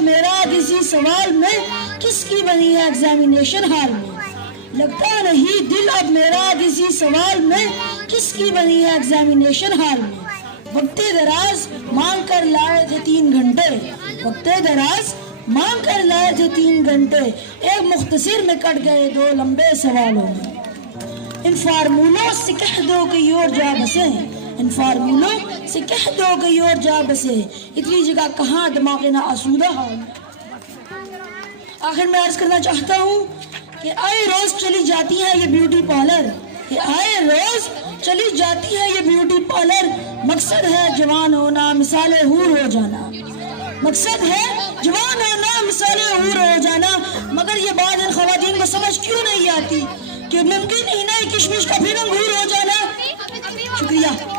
اب میرا کسی سوال میں کس کی بنی ہے ایگزامینیشن ہال میں. لگتا نہیں دل اب میرا کسی سوال میں کس کی بنی ہے ایگزامینیشن ہال میں. وقت دراز مانگ کر لائے تھے 3 گھنٹے. وقت دراز مانگ کر لائے تھے 3 گھنٹے. ایک مختصر میں کٹ گئے 2 لمبے سوالوں میں. ان فارمولوں سے کہہ دو کہ اور جا بسے. ان فارمولوں سے کہہ دو کہ اور جا بسے. اتنی جگہ کہاں دماغ نہ آسودہ حال. آخر میں عرض کرنا چاہتا ہوں کہ آئے روز چلی جاتی ہے یہ بیوٹی پارلر. کہ آئے روز چلی جاتی ہے یہ بیوٹی پارلر. مقصد ہے جوان ہونا مثال حور ہو جانا. مقصد ہے جوان ہونا مثال حور ہو جانا. مگر یہ بات ان خواتین کو سمجھ کیوں نہیں آتی کہ ممکن ہی نہیں کشمش کا پھر انگور ہو جانا. شکریہ.